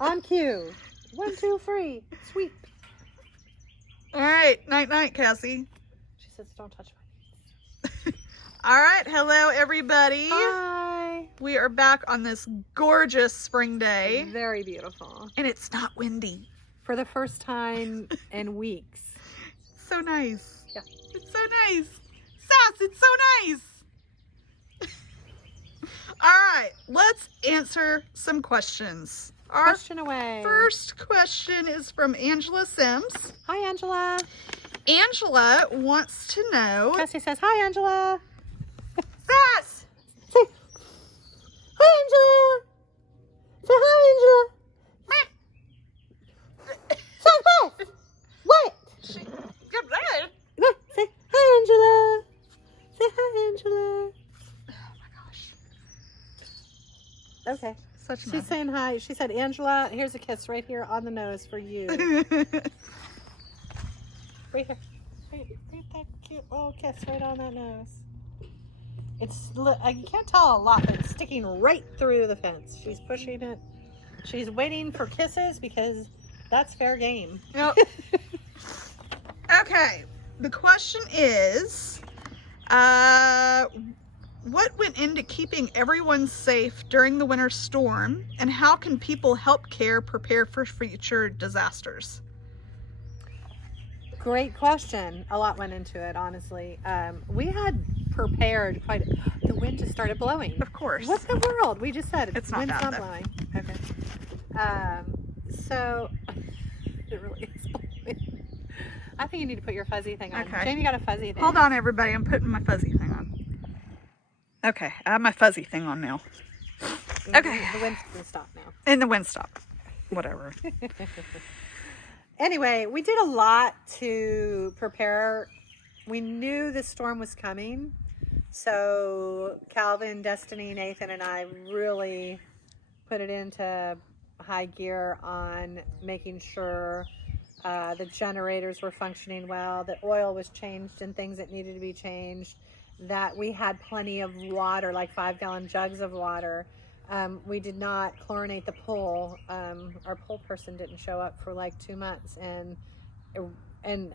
On cue. 1, 2, 3. Sweep. All right. Night, night, Cassie. She says, don't touch my knees. All right. Hello, everybody. Hi. We are back on this gorgeous spring day. Very beautiful. And it's not windy. For the first time in weeks. So nice. Yeah. It's so nice. Sass, it's so nice. All right, let's answer some questions. Our Question away. first question is from Angela Sims. Hi, Angela. Angela wants to know. Cassie says, hi, Angela. Sass! Say, hi, Angela. Say hi, Angela. Say hi. What? Good man. What? Say hi, Angela. Say hi, Angela. Oh my gosh. Okay. Such She's saying hi. She said, Angela, here's a kiss right here on the nose for you. Right here. Right, that cute little kiss right on that nose. It's, you can't tell a lot, but it's sticking right through the fence. She's pushing it. She's waiting for kisses because that's fair game. Yep. Okay. The question is, what went into keeping everyone safe during the winter storm, and how can people help prepare for future disasters? Great question. A lot went into it, honestly. We had prepared the wind just started blowing. Of course. What the world? We just said It's not wind's bad, not though. blowing. Okay. So it really is blowing. I think you need to put your fuzzy thing on. Okay. Jamie got a fuzzy thing. Hold on, everybody. I'm putting my fuzzy thing on. Okay, I have my fuzzy thing on now. Okay. The wind's gonna stop now. And the wind stopped. Whatever. Anyway, we did a lot to prepare. We knew the storm was coming. So Calvin, Destiny, Nathan, and I really put it into high gear on making sure the generators were functioning well, that oil was changed and things that needed to be changed, that we had plenty of water, like 5-gallon jugs of water. We did not chlorinate the pool. Our pool person didn't show up for like 2 months, and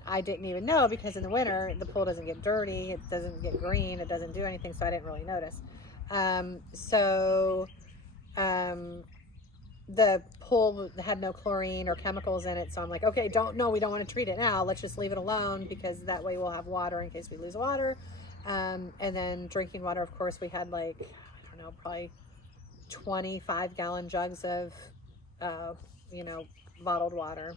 I didn't even know, because in the winter the pool doesn't get dirty, it doesn't get green, it doesn't do anything, so I didn't really notice. The pool had no chlorine or chemicals in it, so I'm like, okay, we don't want to treat it now, let's just leave it alone, because that way we'll have water in case we lose water. And then drinking water, of course, we had like, I don't know, probably 25-gallon jugs of bottled water.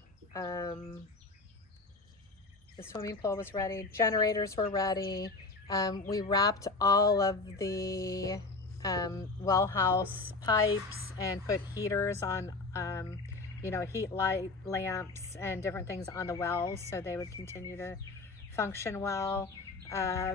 The swimming pool was ready, generators were ready. We wrapped all of the well house pipes and put heaters on, heat light lamps and different things on the wells so they would continue to function well.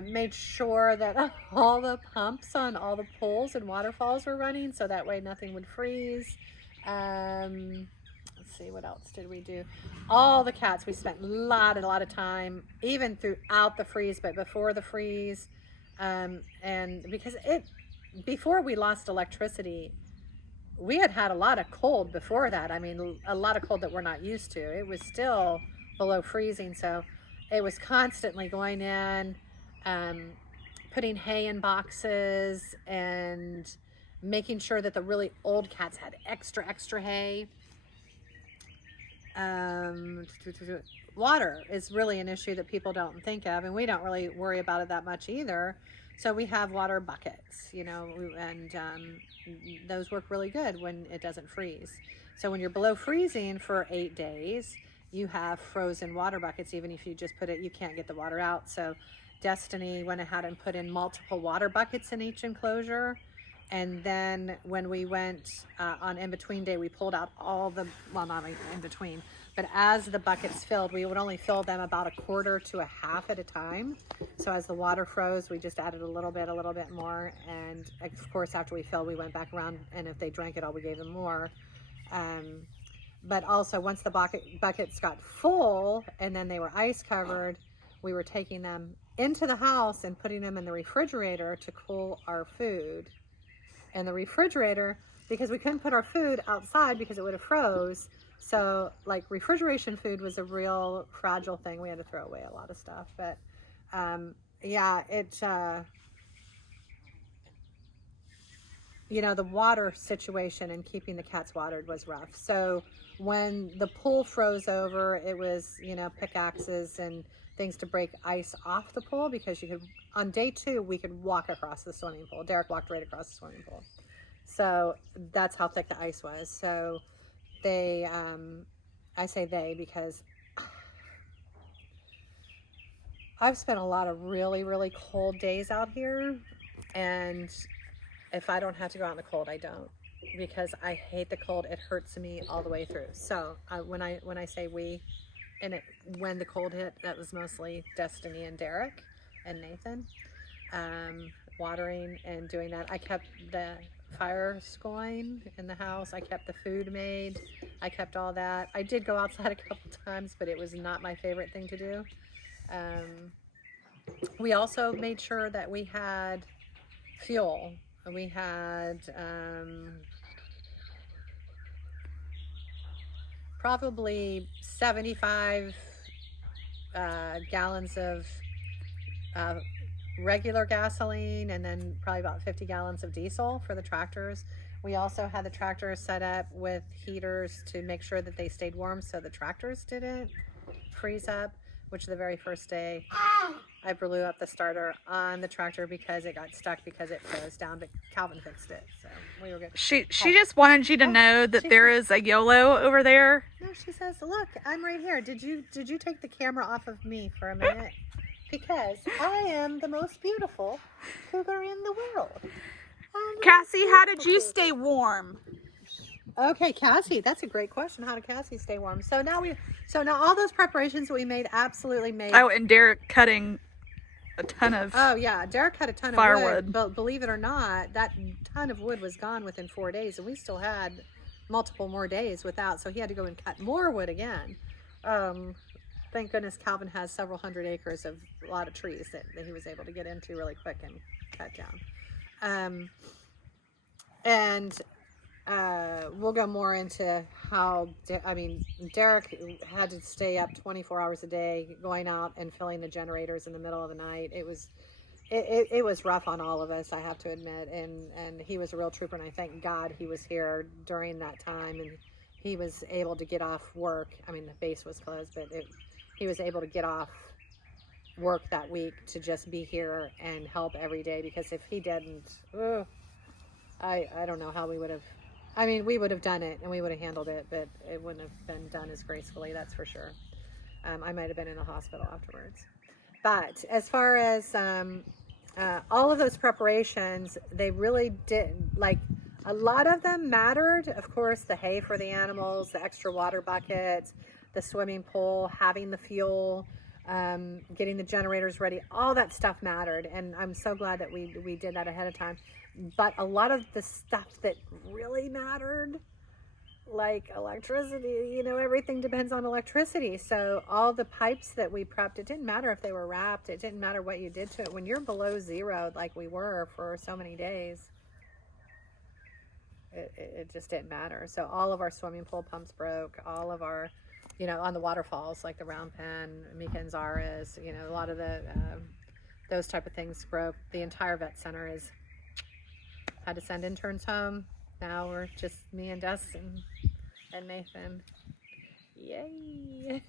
Made sure that all the pumps on all the pools and waterfalls were running, so that way nothing would freeze. Let's see, what else did we do? All the cats, we spent a lot of time, even throughout the freeze, but before the freeze. And because before we lost electricity, we had a lot of cold before that. I mean, a lot of cold that we're not used to. It was still below freezing, so it was constantly going in, putting hay in boxes and making sure that the really old cats had extra hay. Water is really an issue that people don't think of, and we don't really worry about it that much either. So we have water buckets, and those work really good when it doesn't freeze. So when you're below freezing for 8 days, you have frozen water buckets. Even if you just put it, you can't get the water out. So Destiny went ahead and put in multiple water buckets in each enclosure. And then when we went on in-between day, we pulled out all the, well, not in between, but as the buckets filled, we would only fill them about 1/4 to 1/2 at a time. So as the water froze, we just added a little bit more. And of course, after we filled, we went back around, and if they drank it all, we gave them more. But also, once the buckets got full and then they were ice covered, we were taking them into the house and putting them in the refrigerator to cool our food. and the refrigerator, because we couldn't put our food outside because it would have froze. So like refrigeration food was a real fragile thing. We had to throw away a lot of stuff, but yeah, you know, the water situation and keeping the cats watered was rough. So when the pool froze over, it was, you know, pickaxes and things to break ice off the pool, because you could, on day 2, we could walk across the swimming pool. Derek walked right across the swimming pool. So that's how thick the ice was. So they, I say they because I've spent a lot of really, really cold days out here, and if I don't have to go out in the cold, I don't, because I hate the cold. It hurts me all the way through. So when I say we, and when the cold hit, that was mostly Destiny and Derek and Nathan, watering and doing that. I kept the fires going in the house. I kept the food made. I kept all that. I did go outside a couple times, but it was not my favorite thing to do. We also made sure that we had fuel. We had probably 75 gallons of regular gasoline, and then probably about 50 gallons of diesel for the tractors. We also had the tractors set up with heaters to make sure that they stayed warm so the tractors didn't freeze up, which the very first day I blew up the starter on the tractor because it got stuck because it froze down, but Calvin fixed it, so we were good. She just wanted you to know that there is a YOLO over there. No, she says, look, I'm right here. Did you take the camera off of me for a minute? Because I am the most beautiful cougar in the world. Cassie, how did you stay warm? Okay, Cassie, that's a great question. How did Cassie stay warm? So now all those preparations that we made absolutely made. Oh, and Derek cutting a ton of. Oh yeah, Derek cut a ton of firewood. wood, but believe it or not, that ton of wood was gone within 4 days, and we still had multiple more days without. So he had to go and cut more wood again. Thank goodness Calvin has several hundred acres of a lot of trees that he was able to get into really quick and cut down. We'll go more into how, Derek had to stay up 24 hours a day, going out and filling the generators in the middle of the night. It was rough on all of us, I have to admit, and he was a real trooper, and I thank God he was here during that time, and he was able to get off work. I mean, the base was closed, but he was able to get off work that week to just be here and help every day, because if he didn't, I don't know how we would have. I mean, we would have done it and we would have handled it, but it wouldn't have been done as gracefully, that's for sure. I might have been in a hospital afterwards. But as far as all of those preparations, they really did, like, a lot of them mattered. Of course, the hay for the animals, the extra water buckets, the swimming pool, having the fuel, getting the generators ready, all that stuff mattered. And I'm so glad that we did that ahead of time. But a lot of the stuff that really mattered, like electricity, everything depends on electricity. So all the pipes that we prepped, it didn't matter if they were wrapped. It didn't matter what you did to it. When you're below zero, like we were for so many days, it just didn't matter. So all of our swimming pool pumps broke. All of our, on the waterfalls, like the Round Pen, Mika and Zara's, a lot of the, those type of things broke. The entire vet center had to send interns home. Now we're just me and Dustin and Nathan. Yay!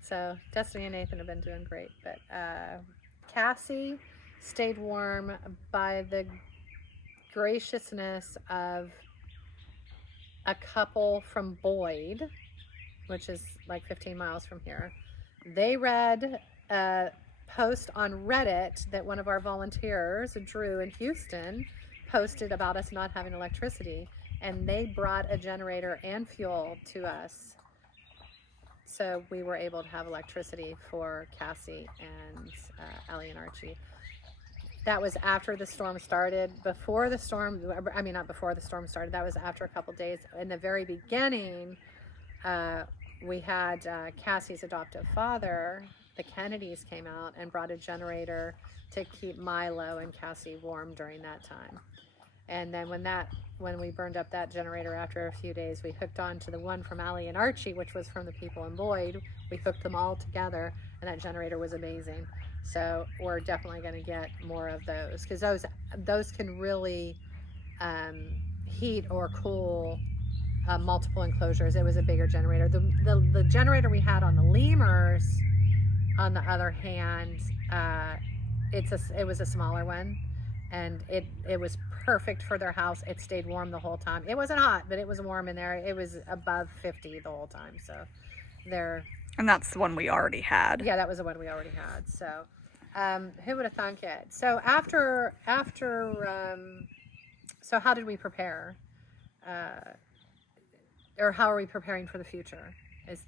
So Destiny and Nathan have been doing great, but Cassie stayed warm by the graciousness of a couple from Boyd, which is like 15 miles from here. They read a post on Reddit that one of our volunteers, Drew in Houston, posted about us not having electricity, and they brought a generator and fuel to us, so we were able to have electricity for Cassie and Ellie and Archie. That was after the storm started. Before the storm, not before the storm started, that was after a couple days. In the very beginning, we had Cassie's adoptive father, the Kennedys, came out and brought a generator to keep Milo and Cassie warm during that time. And then when we burned up that generator after a few days, we hooked on to the one from Allie and Archie, which was from the people in Boyd. We hooked them all together, and that generator was amazing. So we're definitely going to get more of those, because those can really heat or cool multiple enclosures. It was a bigger generator. The generator we had on the lemurs, on the other hand, it was a smaller one, and it was perfect for their house. It stayed warm the whole time. It wasn't hot, but it was warm in there. It was above 50 the whole time. So and that's the one we already had. Yeah, that was the one we already had. So who would have thunk it? So after so how did we prepare? Or how are we preparing for the future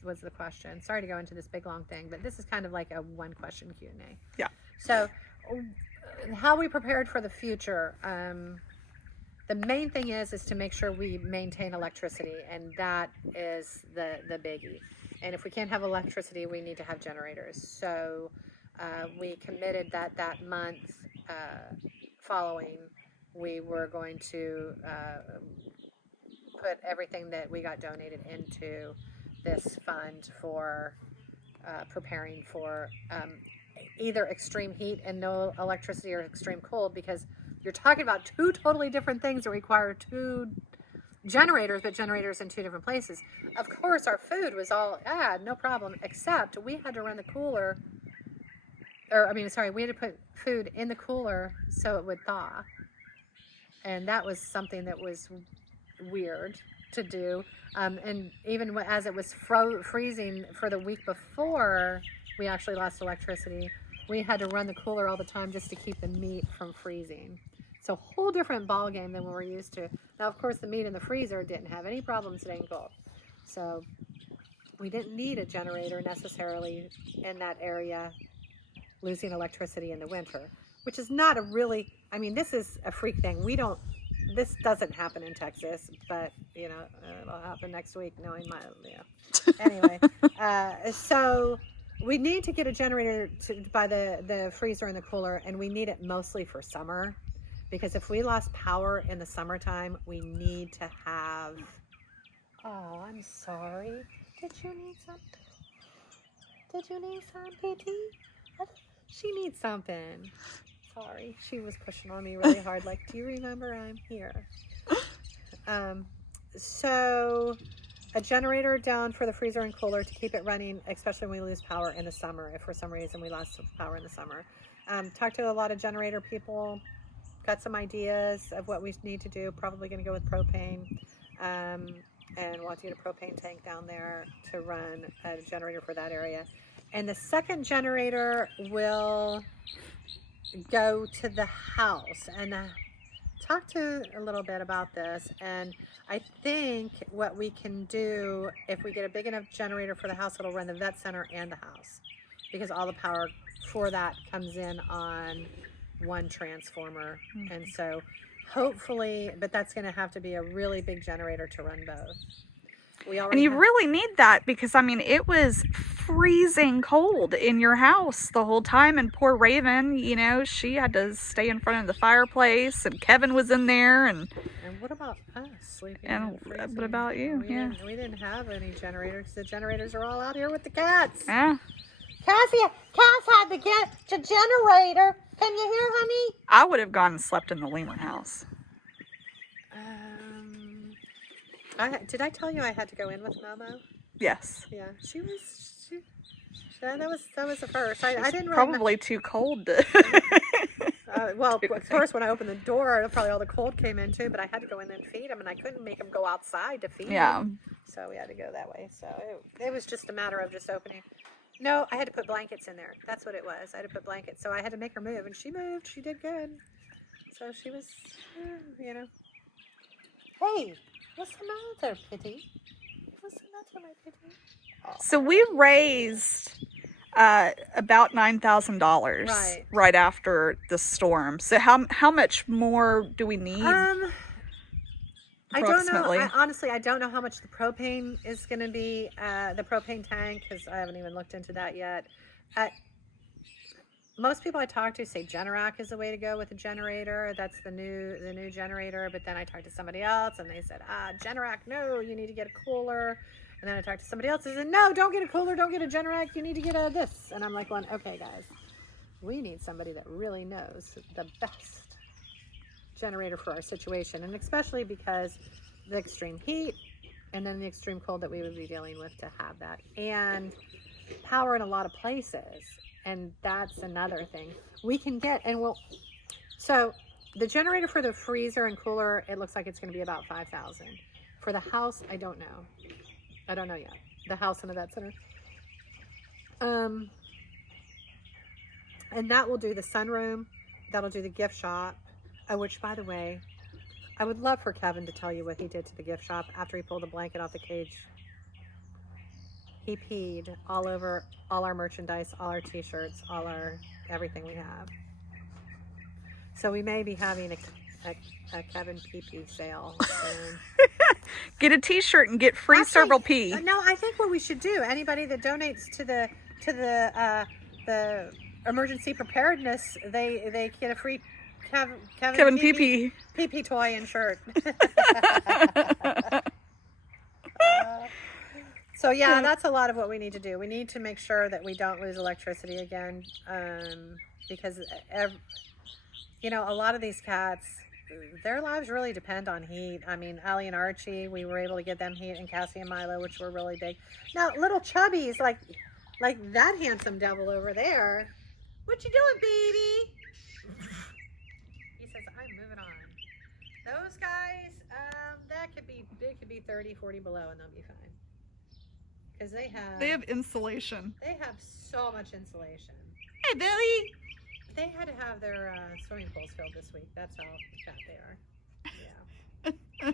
was the question. Sorry to go into this big long thing, but this is kind of like a one question Q&A. Yeah. So how we prepared for the future. The main thing is to make sure we maintain electricity, and that is the biggie. And if we can't have electricity, we need to have generators. So we committed that month following, we were going to put everything that we got donated into this fund for preparing for either extreme heat and no electricity, or extreme cold, because you're talking about two totally different things that require two generators, but generators in two different places. Of course, our food was all no problem, except we had to run the cooler, we had to put food in the cooler so it would thaw, and that was something that was weird to do. And even as it was freezing for the week before we actually lost electricity, we had to run the cooler all the time just to keep the meat from freezing. So whole different ball game than what we're used to. Now, of course, the meat in the freezer didn't have any problems staying cold. So we didn't need a generator necessarily in that area, losing electricity in the winter, which is not a really, this is a freak thing. This doesn't happen in Texas, but it'll happen next week, knowing anyway. So we need to get a generator by the freezer and the cooler, and we need it mostly for summer, because if we lost power in the summertime, we need to have, I'm sorry. Did you need something? Did you need some, PT? She needs something. Sorry, she was pushing on me really hard, like, do you remember I'm here? So a generator down for the freezer and cooler to keep it running, especially when we lose power in the summer, if for some reason we lost power in the summer. Talked to a lot of generator people, got some ideas of what we need to do. Probably going to go with propane, and want to get a propane tank down there to run a generator for that area. And the second generator will go to the house, and talk to a little bit about this. And I think what we can do, if we get a big enough generator for the house, it'll run the vet center and the house, because all the power for that comes in on one transformer. And so hopefully, but that's going to have to be a really big generator to run both. And you really need that, because it was freezing cold in your house the whole time, and poor Raven, she had to stay in front of the fireplace, and Kevin was in there, and what about us sleeping? And what about you? We didn't have any generators. The generators are all out here with the cats. Yeah. Cass had to get the generator. Can you hear, honey? I would have gone and slept in the lemur house. Did I tell you I had to go in with Momo? Yes. Yeah, that was the first. I didn't really probably too cold to well, of course, when I opened the door, probably all the cold came in too, but I had to go in and feed him, and I couldn't make him go outside to feed him. So we had to go that way. So it was just a matter of just opening. No, I had to put blankets in there. That's what it was. I had to put blankets. So I had to make her move, and she moved. She did good. So she was, Hey, what's the matter, Kitty? What's the matter, my kitty? Oh. So we raised about $9,000 right after the storm. So how much more do we need? I don't know. Honestly, I don't know how much the propane is going to be, the propane tank, because I haven't even looked into that yet. most people I talk to say Generac is the way to go with a generator. That's the new generator. But then I talked to somebody else and they said, Generac, no, you need to get a cooler. And then I talked to somebody else and said, no, don't get a cooler, don't get a Generac, you need to get a this. And I'm like, well, okay, guys, we need somebody that really knows the best generator for our situation. And especially because the extreme heat and then the extreme cold that we would be dealing with to have that. And power in a lot of places. And that's another thing we can get. And so the generator for the freezer and cooler, it looks like it's going to be about $5,000. For the house, I don't know. I don't know yet. The house and the vet center. And that will do the sunroom. That'll do the gift shop. Which, by the way, I would love for Kevin to tell you what he did to the gift shop after he pulled the blanket off the cage. He peed all over all our merchandise, all our t-shirts, all our everything we have. So we may be having a Kevin pee-pee sale soon. Get a t-shirt and get free several pee. No, I think what we should do, anybody that donates to the emergency preparedness, they get a free Kevin pee-pee toy and shirt. So yeah, that's a lot of what we need to do. We need to make sure that we don't lose electricity again, because a lot of these cats, their lives really depend on heat. I mean, Allie and Archie, we were able to get them heat, and Cassie and Milo, which were really big. Now, little chubbies like that handsome devil over there. What you doing, baby? He says, I'm moving on. Those guys, they could be 30, 40 below, and they'll be fine. Because they have insulation. They have so much insulation. Hey, Billy. They had to have their swimming pools filled this week. That's how fat they are. Yeah.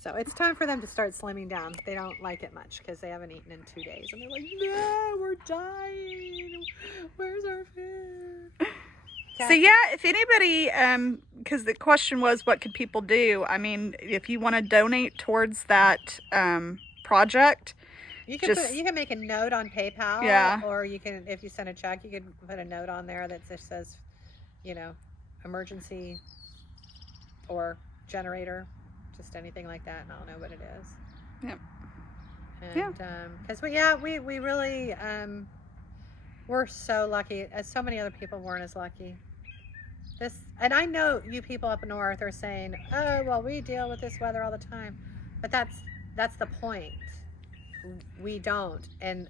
So it's time for them to start slimming down. They don't like it much because they haven't eaten in 2 days. And they're like, no, we're dying. Where's our food? So yeah, if anybody, because the question was, what could people do? I mean, if you want to donate towards that project, you can make a note on PayPal. Yeah. Or you can, if you send a check, you can put a note on there that just says, emergency or generator, just anything like that, and I'll know what it is. Yep. And because we really we're so lucky, as so many other people weren't as lucky. And I know you people up north are saying, oh, well, we deal with this weather all the time, but that's the point. We don't, and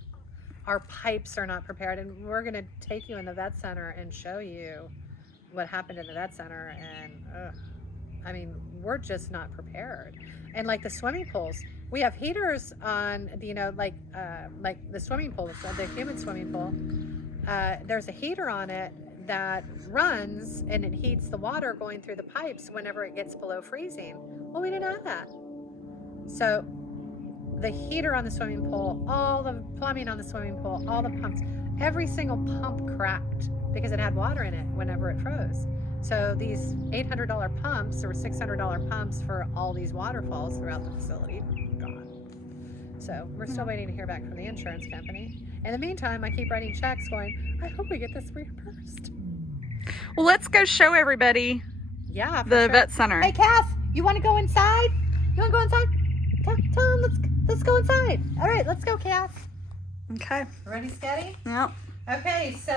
our pipes are not prepared, and we're going to take you in the vet center and show you what happened in the vet center. And we're just not prepared. And like the swimming pools, we have heaters on like the swimming pool, the human swimming pool. There's a heater on it that runs and it heats the water going through the pipes whenever it gets below freezing. Well, we didn't have that. So the heater on the swimming pool, all the plumbing on the swimming pool, all the pumps, every single pump cracked because it had water in it whenever it froze. So these $800 pumps or $600 pumps for all these waterfalls throughout the facility, gone. So we're still waiting to hear back from the insurance company. In the meantime, I keep writing checks going, I hope we get this reimbursed. Well, let's go show everybody the vet center. Hey, Cass, you want to go inside? You want to go inside? Tell them, let's go inside. All right, let's go, Cass. Okay. Ready, steady? Yep. Okay, so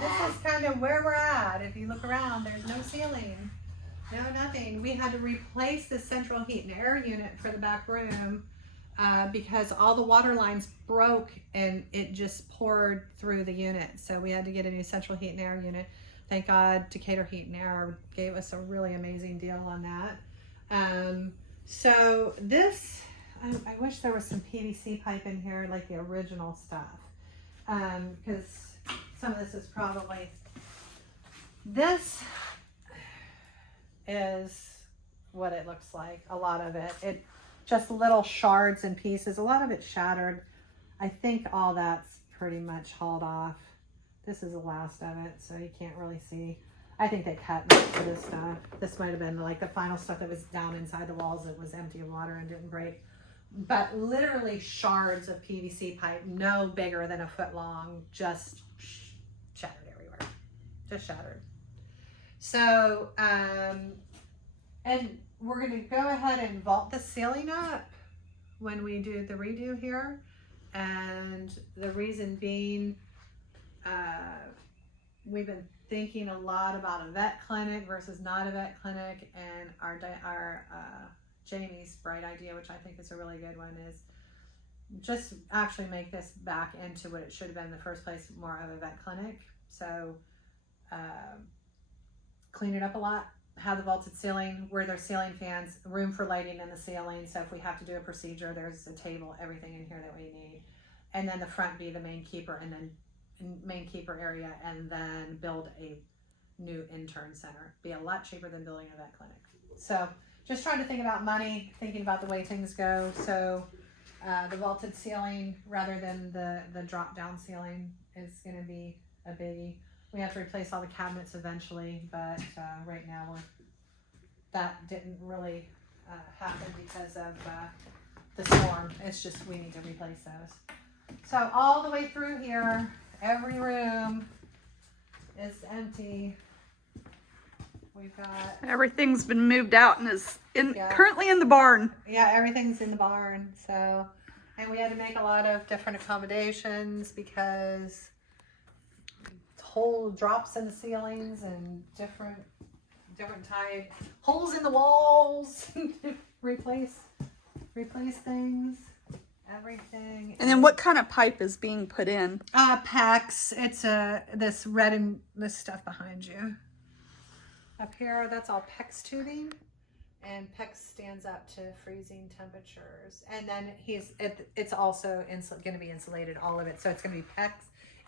this is kind of where we're at. If you look around, there's no ceiling, no nothing. We had to replace the central heat and air unit for the back room because all the water lines broke and it just poured through the unit. So we had to get a new central heat and air unit. Thank God Decatur Heat and Air gave us a really amazing deal on that. So this, I wish there was some PVC pipe in here like the original stuff. Because some of this is probably, this is what it looks like, a lot of it just little shards and pieces, a lot of it shattered. I think all that's pretty much hauled off. This is the last of it, so you can't really see. I think they cut most of this stuff. This might have been like the final stuff that was down inside the walls that was empty of water and didn't break. But literally shards of PVC pipe, no bigger than a foot long, just shattered everywhere. just shattered. So, and we're going to go ahead and vault the ceiling up when we do the redo here. And the reason being, we've been thinking a lot about a vet clinic versus not a vet clinic, and our Jamie's bright idea, which I think is a really good one, is just actually make this back into what it should have been in the first place, more of a vet clinic. So clean it up a lot, have the vaulted ceiling where there's ceiling fans, room for lighting in the ceiling, so if we have to do a procedure, there's a table, everything in here that we need. And then the front be the main keeper, and then main keeper area, and then build a new intern center. Be a lot cheaper than building a vet clinic. So just trying to think about money, thinking about the way things go. So the vaulted ceiling rather than the drop down ceiling is going to be a biggie. We have to replace all the cabinets eventually, but right now that didn't really happen because of the storm. It's just we need to replace those. So all the way through here, every room is empty. We've got Everything's been moved out and is currently in the barn. Yeah, everything's in the barn. So, and we had to make a lot of different accommodations because hole drops in the ceilings and different type holes in the walls. replace things, everything. And then what kind of pipe is being put in? PEX. It's this red and this stuff behind you. Up here, that's all PEX tubing, and PEX stands up to freezing temperatures. And then it's also going to be insulated, all of it. So it's going to be PEX,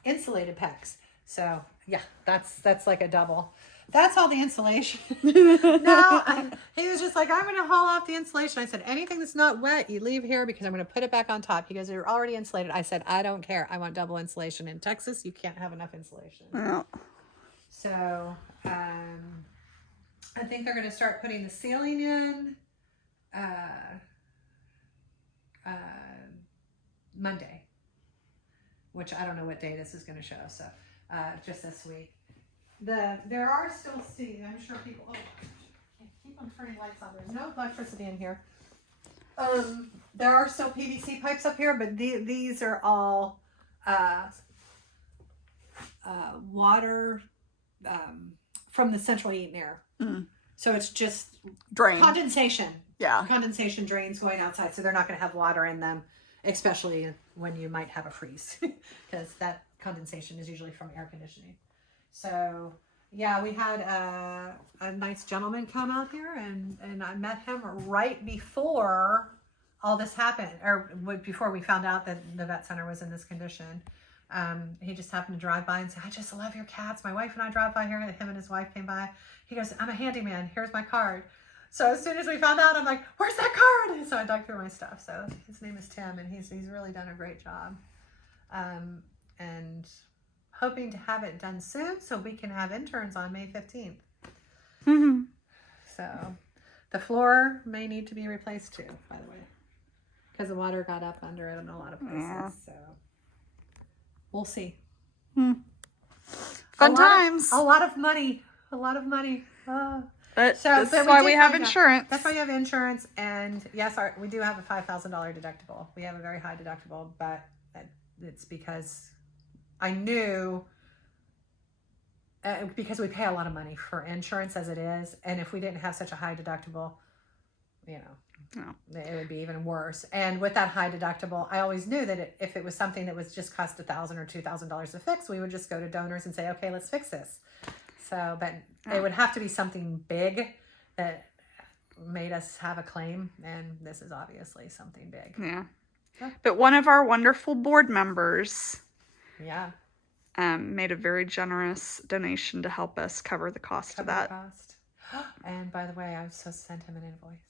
insulated PEX. So yeah, that's like a double. That's all the insulation. No, he was just like, I'm going to haul off the insulation. I said, anything that's not wet, you leave here because I'm going to put it back on top. He goes, you're already insulated. I said, I don't care. I want double insulation. In Texas, you can't have enough insulation. Yeah. So, I think they're going to start putting the ceiling in Monday, which I don't know what day this is going to show. So just this week. There are still seats. I'm sure people. Oh, can't keep on turning lights on. There's no electricity in here. There are still PVC pipes up here, but these are all water from the central heat and air. Mm. So it's just drain condensation. Yeah. Condensation drains going outside, so they're not going to have water in them, especially when you might have a freeze, because that condensation is usually from air conditioning. So yeah, we had a nice gentleman come out here, and I met him right before all this happened, or before we found out that the vet center was in this condition. He just happened to drive by and say, I just love your cats. My wife and I drive by here. Him and his wife came by. He goes, I'm a handyman. Here's my card. So as soon as we found out, I'm like, where's that card? And so I dug through my stuff. So his name is Tim, and he's really done a great job. And hoping to have it done soon so we can have interns on May 15th. Mm-hmm. So the floor may need to be replaced too, by the way, because the water got up under it in a lot of places. Yeah. So we'll see. Fun times. A lot of money. But that's why we have insurance. That's why you have insurance. And yes, we do have a $5,000 deductible. We have a very high deductible, but it's because I knew, because we pay a lot of money for insurance as it is. And if we didn't have such a high deductible, it would be even worse. And with that high deductible, I always knew that if it was something that was just cost $1,000 or $2,000 to fix, we would just go to donors and say, okay, let's fix this. So, but it would have to be something big that made us have a claim. And this is obviously something big. Yeah. But one of our wonderful board members made a very generous donation to help us cover the cost of that. And by the way, I also sent him an invoice.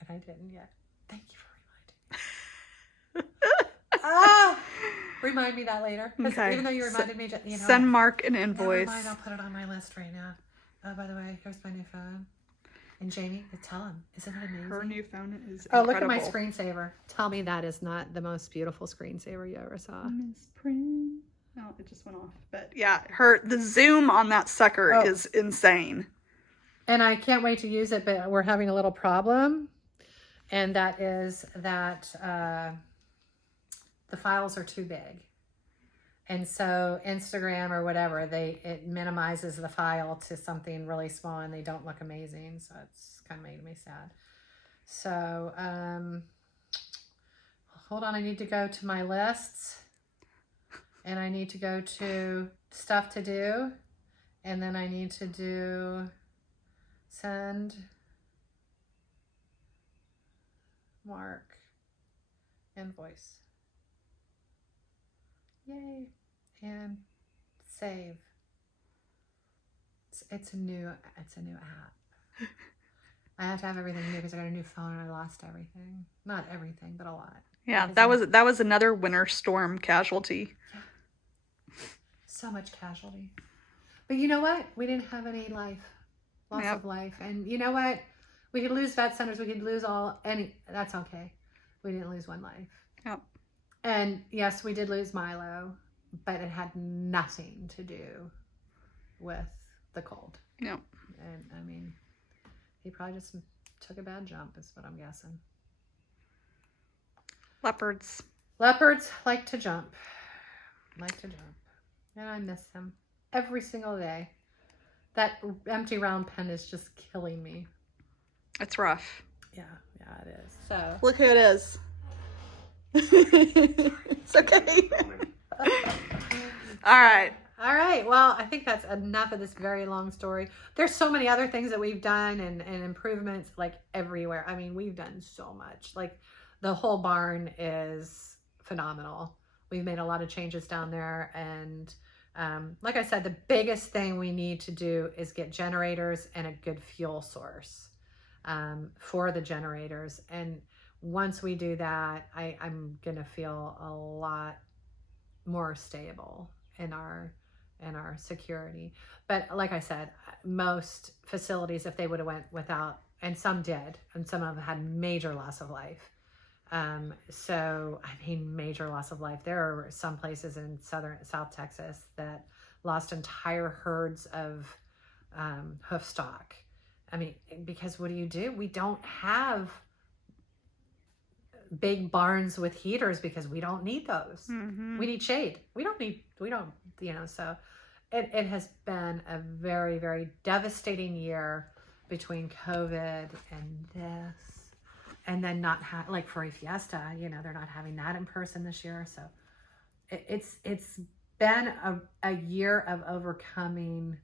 And I didn't yet. Thank you for reminding me. Remind me that later. Okay. Even though you reminded me, send Mark an invoice. Never mind, I'll put it on my list right now. Oh, by the way, here's my new phone. And Jamie, tell him, isn't it amazing? Her new phone is incredible. incredible. Look at my screensaver. Tell me that is not the most beautiful screensaver you ever saw. Miss Prim. Oh, it just went off. But yeah, the zoom on that sucker is insane. And I can't wait to use it, but we're having a little problem. And that is that the files are too big. And so Instagram or whatever, it minimizes the file to something really small and they don't look amazing. So it's kind of made me sad. So hold on, I need to go to my lists. And I need to go to stuff to do. And then I need to do send Mark invoice. Yay. And save. It's a new app. I have to have everything new because I got a new phone and I lost everything. Not everything, but a lot. Yeah, that was another winter storm casualty. Yeah. So much casualty. But you know what? We didn't have any loss of life. And you know what? We could lose vet centers. We could lose that's okay. We didn't lose one life. Yep. And yes, we did lose Milo, but it had nothing to do with the cold. Yep. And I mean, he probably just took a bad jump is what I'm guessing. Leopards like to jump. And I miss him every single day. That empty round pen is just killing me. It's rough. Yeah, it is. So look who it is. It's okay. All right. Well, I think that's enough of this very long story. There's so many other things that we've done and improvements like everywhere. I mean, we've done so much. Like the whole barn is phenomenal. We've made a lot of changes down there. And like I said, the biggest thing we need to do is get generators and a good fuel source for the generators. And once we do that, I'm going to feel a lot more stable in our security. But like I said, most facilities, if they would have went without, and some did, and some of them had major loss of life. So I mean, major loss of life. There are some places in South Texas that lost entire herds of hoof stock. I mean, because what do? We don't have big barns with heaters because we don't need those. Mm-hmm. We need shade. So it has been a very, very devastating year between COVID and this. And then not like Furry Fiesta, they're not having that in person this year. So it's been a year of overcoming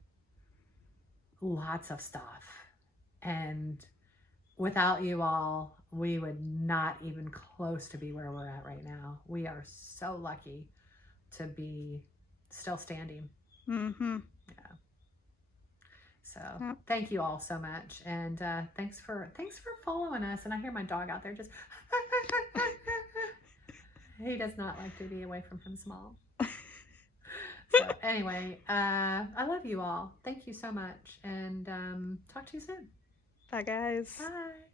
lots of stuff. And without you all, we would not even close to be where we're at right now. We are so lucky to be still standing. Mm-hmm. Yeah. So thank you all so much. And thanks for following us. And I hear my dog out there just, he does not like to be away from him small. So anyway, I love you all. Thank you so much. And talk to you soon. Bye, guys. Bye.